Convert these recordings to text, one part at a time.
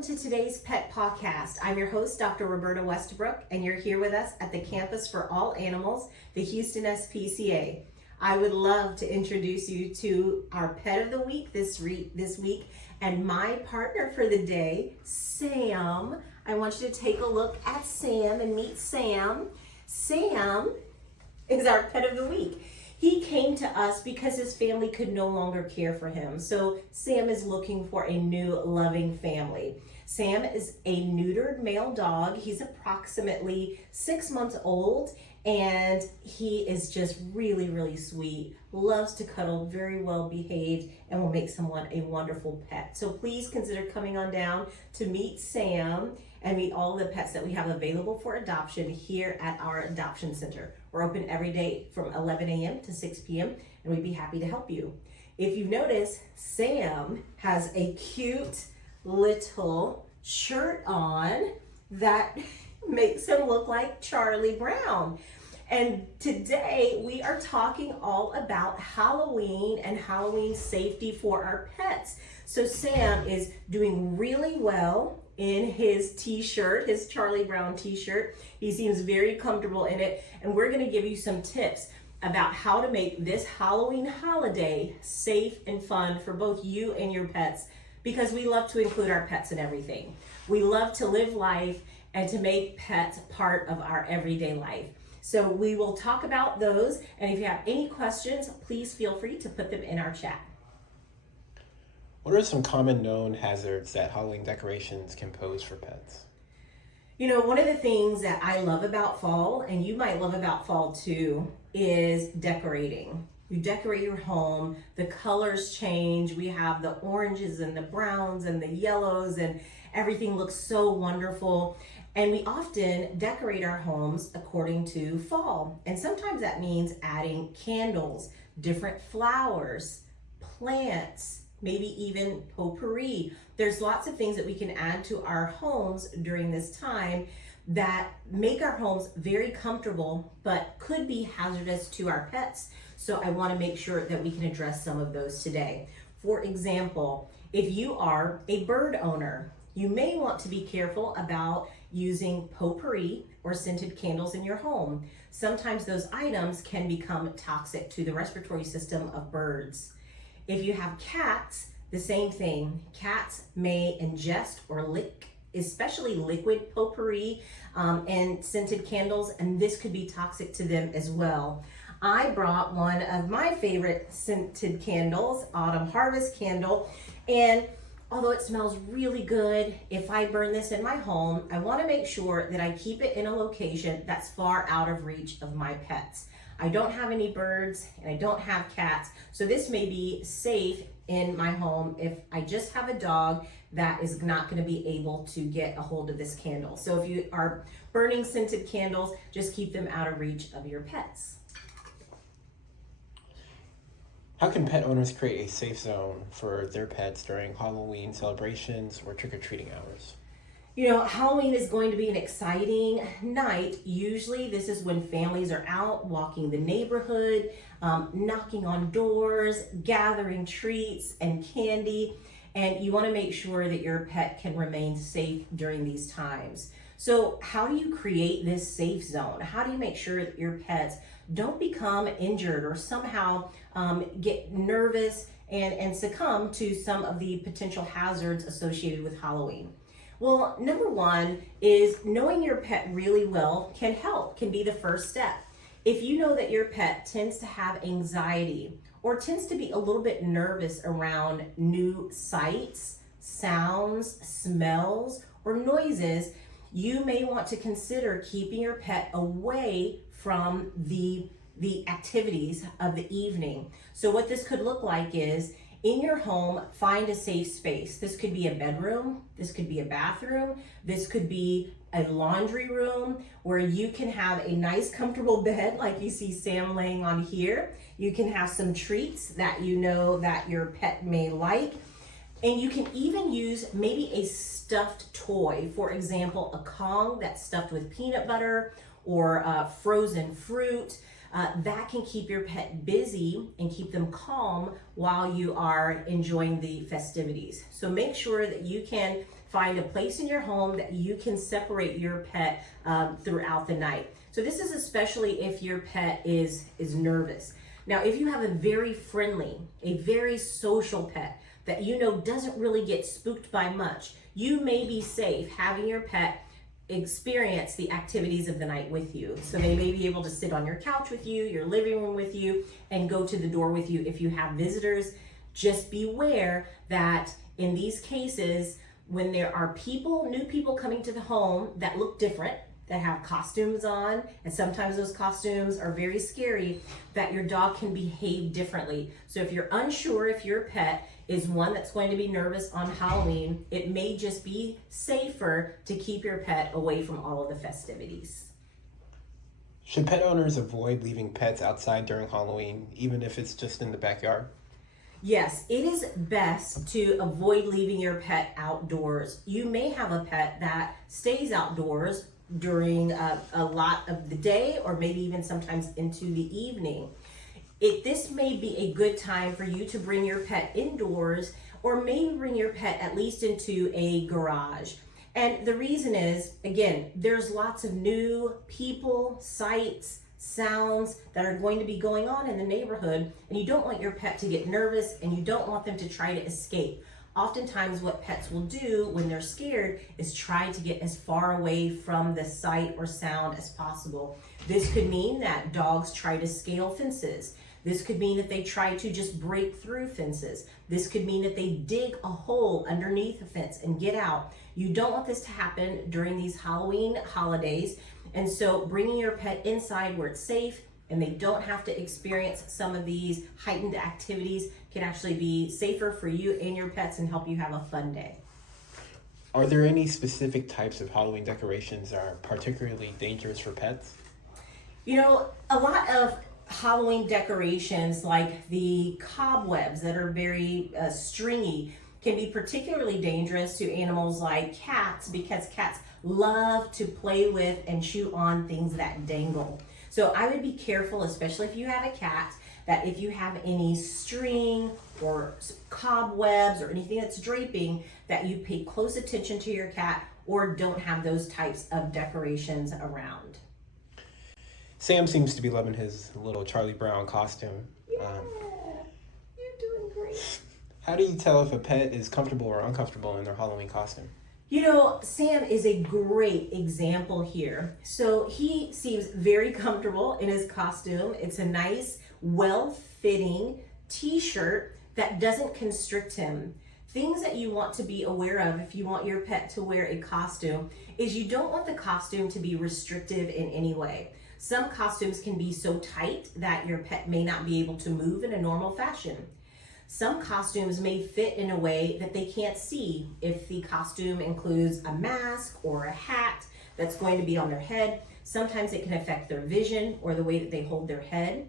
welcome to today's Pet Pawcast. I'm your host, Dr. Roberta Westbrook, and you're here with us at the Campus for All Animals, the Houston SPCA. I would love to introduce you to our Pet of the Week this week, and my partner for the day, Sam. I want you to take a look at Sam and meet Sam. Sam is our Pet of the Week. He came to us because his family could no longer care for him. So Sam is looking for a new loving family. Sam is a neutered male dog. He's approximately 6 months old, and he is just really, really sweet, loves to cuddle, very well behaved, and will make someone a wonderful pet. So please consider coming on down to meet Sam and meet all the pets that we have available for adoption here at our adoption center. We're open every day from 11 a.m. to 6 p.m. and we'd be happy to help you. If you've noticed, Sam has a cute little shirt on that makes him look like Charlie Brown. And today we are talking all about Halloween and Halloween safety for our pets. So Sam is doing really well in his t-shirt, his Charlie Brown t-shirt. He seems very comfortable in it, and we're gonna give you some tips about how to make this Halloween holiday safe and fun for both you and your pets, because we love to include our pets in everything. We love to live life and to make pets part of our everyday life. So we will talk about those, and if you have any questions, please feel free to put them in our chat. What are some common known hazards that Halloween decorations can pose for pets? You know, one of the things that I love about fall, and you might love about fall too, is decorating. You decorate your home, the colors change. We have the oranges and the browns and the yellows, and everything looks so wonderful. And we often decorate our homes according to fall. And sometimes that means adding candles, different flowers, plants, maybe even potpourri. There's lots of things that we can add to our homes during this time that make our homes very comfortable, but could be hazardous to our pets. So I want to make sure that we can address some of those today. For example, if you are a bird owner, you may want to be careful about using potpourri or scented candles in your home. Sometimes those items can become toxic to the respiratory system of birds. If you have cats, the same thing. Cats may ingest or lick, especially liquid potpourri and scented candles, and this could be toxic to them as well. I brought one of my favorite scented candles, Autumn Harvest Candle, and although it smells really good, if I burn this in my home, I want to make sure that I keep it in a location that's far out of reach of my pets. I don't have any birds and I don't have cats, so this may be safe in my home if I just have a dog that is not going to be able to get a hold of this candle. So if you are burning scented candles, just keep them out of reach of your pets. How can pet owners create a safe zone for their pets during Halloween celebrations or trick-or-treating hours? You know, Halloween is going to be an exciting night. Usually this is when families are out walking the neighborhood, knocking on doors, gathering treats and candy, and you want to make sure that your pet can remain safe during these times. So how do you create this safe zone? How do you make sure that your pets don't become injured or somehow get nervous and succumb to some of the potential hazards associated with Halloween? Well, number one is knowing your pet really well can be the first step. If you know that your pet tends to have anxiety or tends to be a little bit nervous around new sights, sounds, smells, or noises, you may want to consider keeping your pet away from the activities of the evening. So what this could look like is, in your home, find a safe space. This could be a bedroom, this could be a bathroom, this could be a laundry room where you can have a nice comfortable bed like you see Sam laying on here. You can have some treats that you know that your pet may like. And you can even use maybe a stuffed toy. For example, a Kong that's stuffed with peanut butter or frozen fruit. That can keep your pet busy and keep them calm while you are enjoying the festivities. So make sure that you can find a place in your home that you can separate your pet throughout the night. So this is especially if your pet is nervous. Now, if you have a very friendly, a very social pet that you know doesn't really get spooked by much, you may be safe having your pet experience the activities of the night with you. So they may be able to sit on your couch with you, your living room with you, and go to the door with you if you have visitors. Just beware that in these cases, when there are new people coming to the home that look different, that have costumes on, and sometimes those costumes are very scary, that your dog can behave differently. So if you're unsure if your pet is one that's going to be nervous on Halloween, it may just be safer to keep your pet away from all of the festivities. Should pet owners avoid leaving pets outside during Halloween, even if it's just in the backyard? Yes, it is best to avoid leaving your pet outdoors. You may have a pet that stays outdoors during a lot of the day, or maybe even sometimes into the evening. This may be a good time for you to bring your pet indoors, or maybe bring your pet at least into a garage. And the reason is, again, there's lots of new people, sights, sounds that are going to be going on in the neighborhood, and you don't want your pet to get nervous, and you don't want them to try to escape. Oftentimes what pets will do when they're scared is try to get as far away from the sight or sound as possible. This could mean that dogs try to scale fences. This could mean that they try to just break through fences. This could mean that they dig a hole underneath a fence and get out. You don't want this to happen during these Halloween holidays. And so bringing your pet inside where it's safe and they don't have to experience some of these heightened activities can actually be safer for you and your pets and help you have a fun day. Are there any specific types of Halloween decorations that are particularly dangerous for pets? You know, a lot of Halloween decorations, like the cobwebs that are very stringy, can be particularly dangerous to animals like cats, because cats love to play with and chew on things that dangle. So I would be careful, especially if you have a cat, that if you have any string or cobwebs or anything that's draping, that you pay close attention to your cat, or don't have those types of decorations around. Sam seems to be loving his little Charlie Brown costume. Yeah, you're doing great. How do you tell if a pet is comfortable or uncomfortable in their Halloween costume? You know, Sam is a great example here. So he seems very comfortable in his costume. It's a nice, well-fitting t-shirt that doesn't constrict him. Things that you want to be aware of if you want your pet to wear a costume is you don't want the costume to be restrictive in any way. Some costumes can be so tight that your pet may not be able to move in a normal fashion. Some costumes may fit in a way that they can't see if the costume includes a mask or a hat that's going to be on their head. Sometimes it can affect their vision or the way that they hold their head.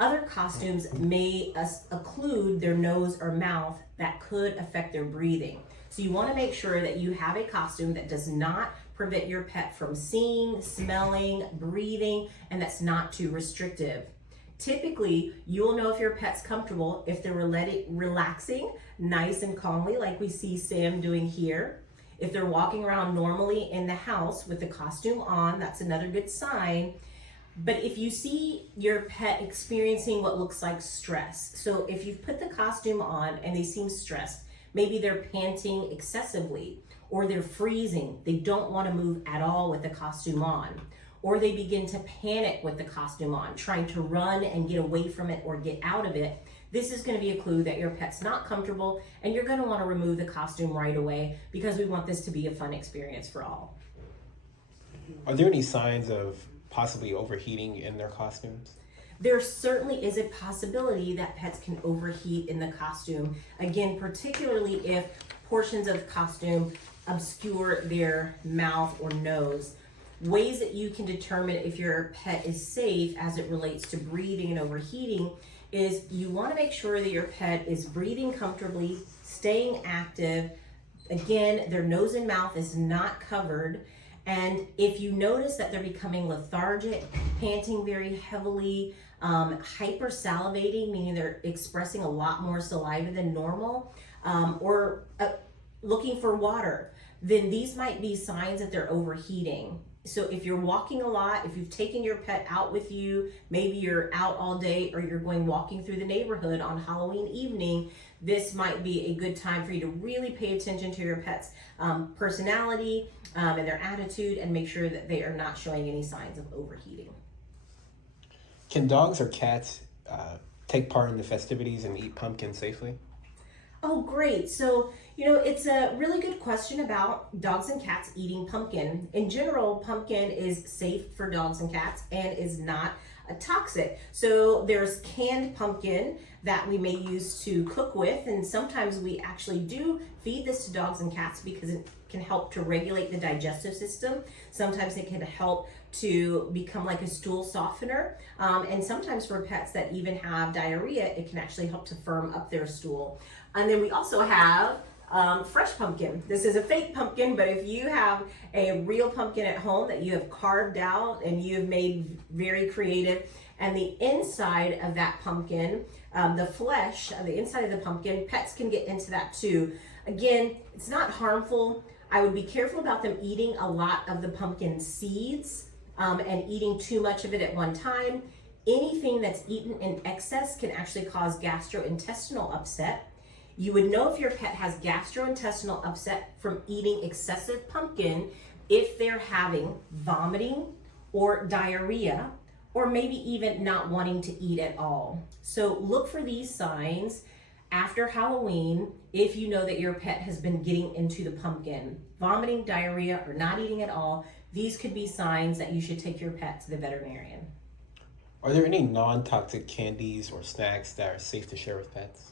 Other costumes may occlude their nose or mouth that could affect their breathing. So you want to make sure that you have a costume that does not prevent your pet from seeing, smelling, breathing, and that's not too restrictive. Typically, you'll know if your pet's comfortable if they're relaxing nice and calmly, like we see Sam doing here. If they're walking around normally in the house with the costume on, that's another good sign. But if you see your pet experiencing what looks like stress, so if you've put the costume on and they seem stressed, maybe they're panting excessively, or they're freezing, they don't want to move at all with the costume on, or they begin to panic with the costume on, trying to run and get away from it or get out of it, this is going to be a clue that your pet's not comfortable, and you're going to want to remove the costume right away, because we want this to be a fun experience for all. Are there any signs of possibly overheating in their costumes? There certainly is a possibility that pets can overheat in the costume. Again, particularly if portions of costume obscure their mouth or nose. Ways that you can determine if your pet is safe as it relates to breathing and overheating is you want to make sure that your pet is breathing comfortably, staying active. Again, their nose and mouth is not covered. And if you notice that they're becoming lethargic, panting very heavily, hypersalivating, meaning they're expressing a lot more saliva than normal, or looking for water, then these might be signs that they're overheating. So if you're walking a lot, if you've taken your pet out with you, maybe you're out all day or you're going walking through the neighborhood on Halloween evening, this might be a good time for you to really pay attention to your pet's personality and their attitude, and make sure that they are not showing any signs of overheating. Can dogs or cats take part in the festivities and eat pumpkin safely? Oh, great. So, it's a really good question about dogs and cats eating pumpkin. In general, pumpkin is safe for dogs and cats and is not toxic. So there's canned pumpkin that we may use to cook with, and sometimes we actually do feed this to dogs and cats because it can help to regulate the digestive system. Sometimes it can help to become like a stool softener. And sometimes for pets that even have diarrhea, it can actually help to firm up their stool. And then we also have fresh pumpkin. This is a fake pumpkin, but if you have a real pumpkin at home that you have carved out and you have made very creative, and the inside of that pumpkin, the flesh of the inside of the pumpkin, pets can get into that too. Again, it's not harmful. I would be careful about them eating a lot of the pumpkin seeds and eating too much of it at one time. Anything that's eaten in excess can actually cause gastrointestinal upset. You would know if your pet has gastrointestinal upset from eating excessive pumpkin if they're having vomiting or diarrhea, or maybe even not wanting to eat at all. So look for these signs after Halloween if you know that your pet has been getting into the pumpkin. Vomiting, diarrhea, or not eating at all, these could be signs that you should take your pet to the veterinarian. Are there any non-toxic candies or snacks that are safe to share with pets?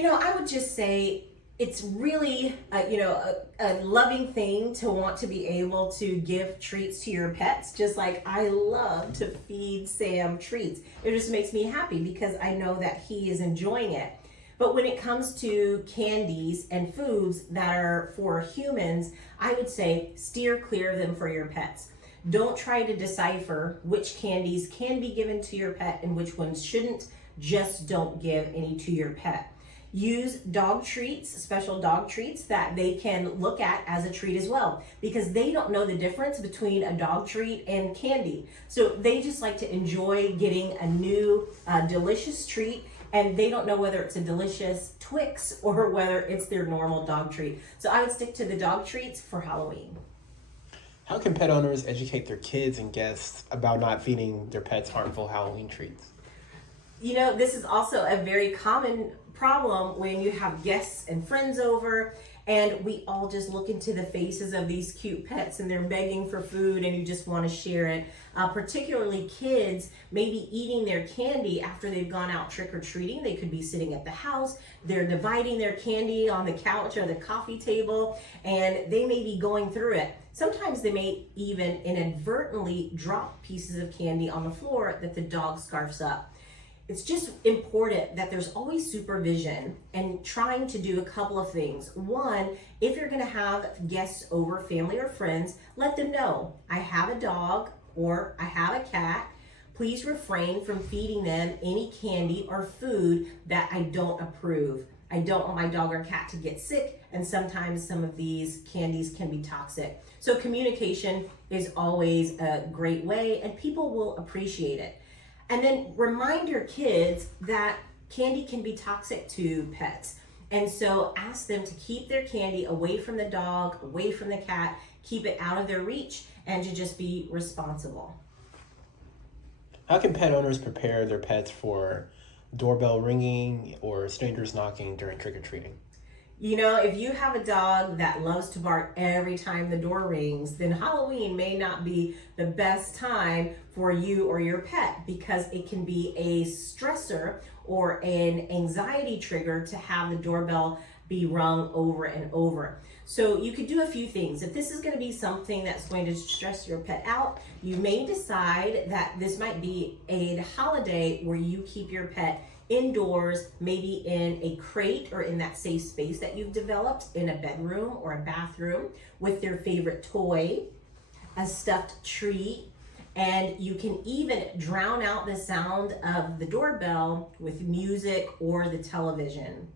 I would just say it's really, a loving thing to want to be able to give treats to your pets, just like I love to feed Sam treats. It just makes me happy because I know that he is enjoying it. But when it comes to candies and foods that are for humans, I would say steer clear of them for your pets. Don't try to decipher which candies can be given to your pet and which ones shouldn't. Just don't give any to your pet. Use dog treats, special dog treats that they can look at as a treat as well, because they don't know the difference between a dog treat and candy. So they just like to enjoy getting a new delicious treat, and they don't know whether it's a delicious Twix or whether it's their normal dog treat. So I would stick to the dog treats for Halloween. How can pet owners educate their kids and guests about not feeding their pets harmful Halloween treats? This is also a very common problem when you have guests and friends over, and we all just look into the faces of these cute pets and they're begging for food and you just want to share it. Particularly kids maybe eating their candy after they've gone out trick-or-treating. They could be sitting at the house, they're dividing their candy on the couch or the coffee table, and they may be going through it. Sometimes they may even inadvertently drop pieces of candy on the floor that the dog scarfs up. It's just important that there's always supervision and trying to do a couple of things. One, if you're going to have guests over, family or friends, let them know, I have a dog or I have a cat. Please refrain from feeding them any candy or food that I don't approve. I don't want my dog or cat to get sick, and sometimes some of these candies can be toxic. So communication is always a great way, and people will appreciate it. And then remind your kids that candy can be toxic to pets. And so ask them to keep their candy away from the dog, away from the cat, keep it out of their reach, and to just be responsible. How can pet owners prepare their pets for doorbell ringing or strangers knocking during trick-or-treating? If you have a dog that loves to bark every time the door rings, then Halloween may not be the best time for you or your pet, because it can be a stressor or an anxiety trigger to have the doorbell be rung over and over. So you could do a few things. If this is going to be something that's going to stress your pet out, you may decide that this might be a holiday where you keep your pet indoors, maybe in a crate or in that safe space that you've developed in a bedroom or a bathroom with their favorite toy, a stuffed treat, and you can even drown out the sound of the doorbell with music or the television.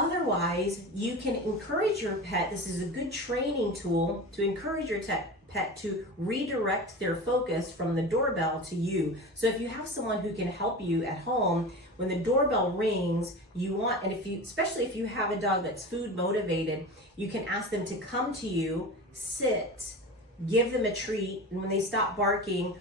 Otherwise, you can encourage your pet. This is a good training tool to encourage your pet to redirect their focus from the doorbell to you. So if you have someone who can help you at home, when the doorbell rings, you want, and especially if you have a dog that's food motivated, you can ask them to come to you, sit, give them a treat, and when they stop barking,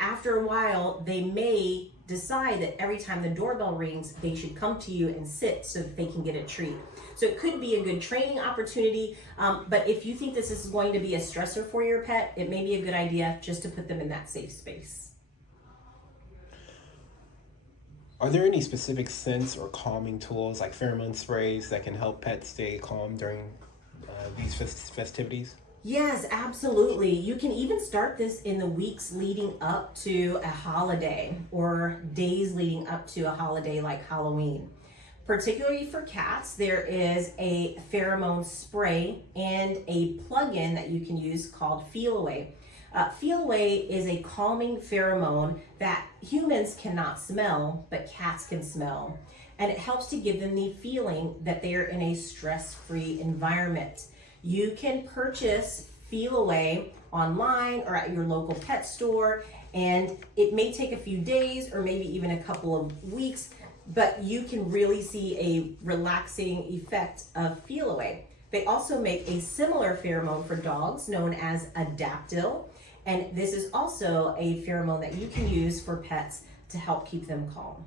after a while, they may decide that every time the doorbell rings, they should come to you and sit so that they can get a treat. So it could be a good training opportunity, but if you think this is going to be a stressor for your pet, it may be a good idea just to put them in that safe space. Are there any specific scents or calming tools like pheromone sprays that can help pets stay calm during these festivities? Yes, absolutely. You can even start this in the weeks leading up to a holiday or days leading up to a holiday like Halloween. Particularly for cats, there is a pheromone spray and a plug-in that you can use called Feel Away. Feel Away is a calming pheromone that humans cannot smell, but cats can smell. And it helps to give them the feeling that they are in a stress-free environment. You can purchase Feel Away online or at your local pet store, and it may take a few days or maybe even a couple of weeks, but you can really see a relaxing effect of Feel Away. They also make a similar pheromone for dogs known as Adaptil, and this is also a pheromone that you can use for pets to help keep them calm.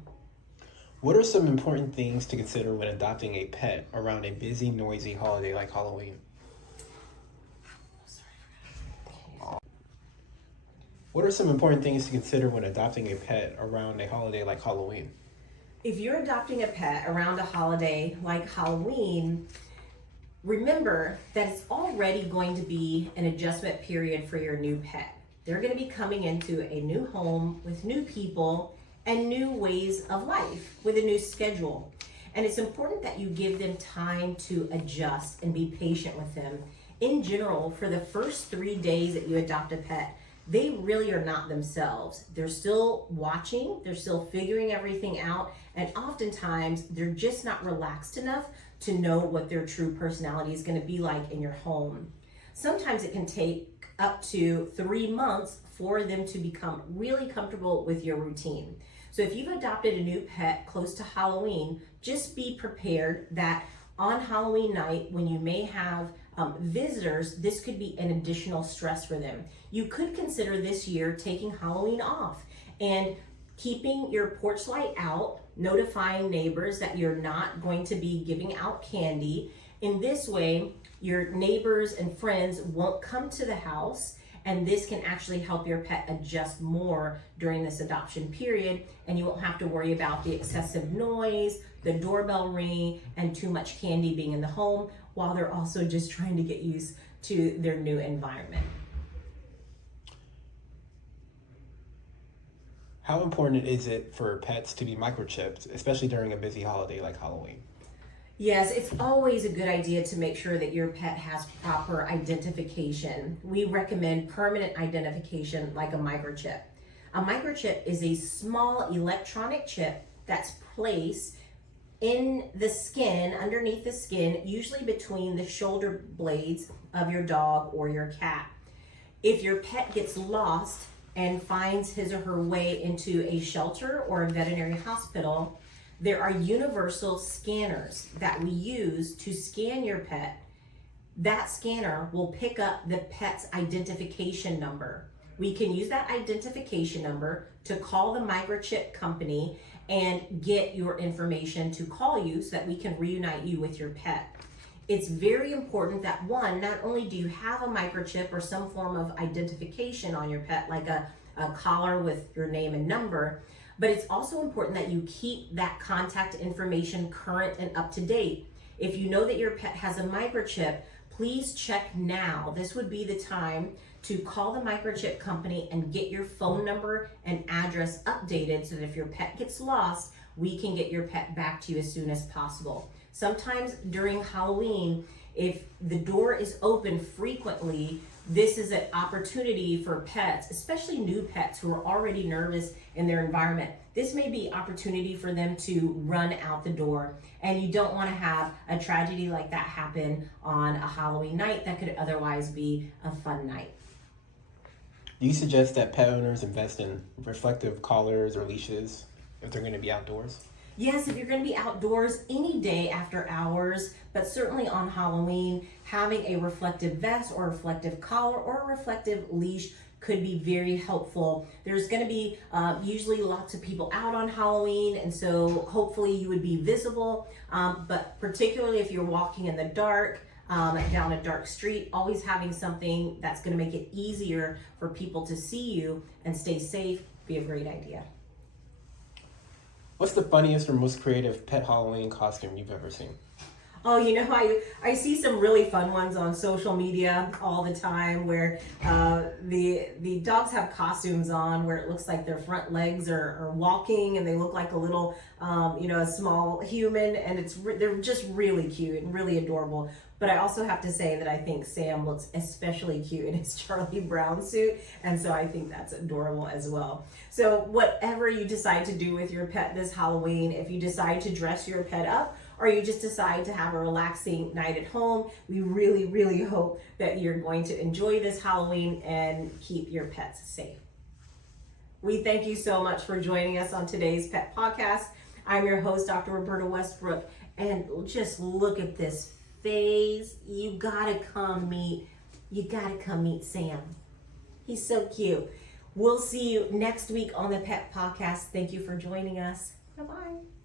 What are some important things to consider when adopting a pet around a busy, noisy holiday like Halloween? What are some important things to consider when adopting a pet around a holiday like Halloween? If you're adopting a pet around a holiday like Halloween, remember that it's already going to be an adjustment period for your new pet. They're going to be coming into a new home with new people and new ways of life with a new schedule. And it's important that you give them time to adjust and be patient with them. In general, for the first 3 days that you adopt a pet, they really are not themselves. They're still watching, they're still figuring everything out, and oftentimes they're just not relaxed enough to know what their true personality is going to be like in your home. Sometimes it can take up to 3 months for them to become really comfortable with your routine. So if you've adopted a new pet close to Halloween, just be prepared that on Halloween night, when you may have visitors, this could be an additional stress for them. You could consider this year taking Halloween off and keeping your porch light out, notifying neighbors that you're not going to be giving out candy. In this way, your neighbors and friends won't come to the house, and this can actually help your pet adjust more during this adoption period, and you won't have to worry about the excessive noise, the doorbell ringing, and too much candy being in the home, while they're also just trying to get used to their new environment. How important is it for pets to be microchipped, especially during a busy holiday like Halloween? Yes, it's always a good idea to make sure that your pet has proper identification. We recommend permanent identification like a microchip. A microchip is a small electronic chip that's placed in the skin, underneath the skin, usually between the shoulder blades of your dog or your cat. If your pet gets lost and finds his or her way into a shelter or a veterinary hospital, there are universal scanners that we use to scan your pet. That scanner will pick up the pet's identification number. We can use that identification number to call the microchip company and get your information to call you so that we can reunite you with your pet. It's very important that one, not only do you have a microchip or some form of identification on your pet, like a collar with your name and number, but it's also important that you keep that contact information current and up to date. If you know that your pet has a microchip, please check now. This would be the time to call the microchip company and get your phone number and address updated so that if your pet gets lost, we can get your pet back to you as soon as possible. Sometimes during Halloween, if the door is open frequently, this is an opportunity for pets, especially new pets who are already nervous in their environment. This may be opportunity for them to run out the door, and you don't want to have a tragedy like that happen on a Halloween night that could otherwise be a fun night. Do you suggest that pet owners invest in reflective collars or leashes if they're going to be outdoors? Yes, if you're going to be outdoors any day after hours, but certainly on Halloween, having a reflective vest or reflective collar or a reflective leash could be very helpful. There's going to be usually lots of people out on Halloween, and so hopefully you would be visible, but particularly if you're walking in the dark, down a dark street, always having something that's going to make it easier for people to see you and stay safe be a great idea. What's the funniest or most creative pet Halloween costume you've ever seen? Oh, I see some really fun ones on social media all the time where the dogs have costumes on where it looks like their front legs are walking and they look like a little, a small human, and they're just really cute and really adorable. But I also have to say that I think Sam looks especially cute in his Charlie Brown suit, and so I think that's adorable as well. So whatever you decide to do with your pet this Halloween, if you decide to dress your pet up, or you just decide to have a relaxing night at home, we really, really hope that you're going to enjoy this Halloween and keep your pets safe. We thank you so much for joining us on today's Pet Podcast. I'm your host, Dr. Roberta Westbrook, and just look at this face. You gotta come meet Sam. He's so cute. We'll see you next week on the Pet Podcast. Thank you for joining us. Bye-bye.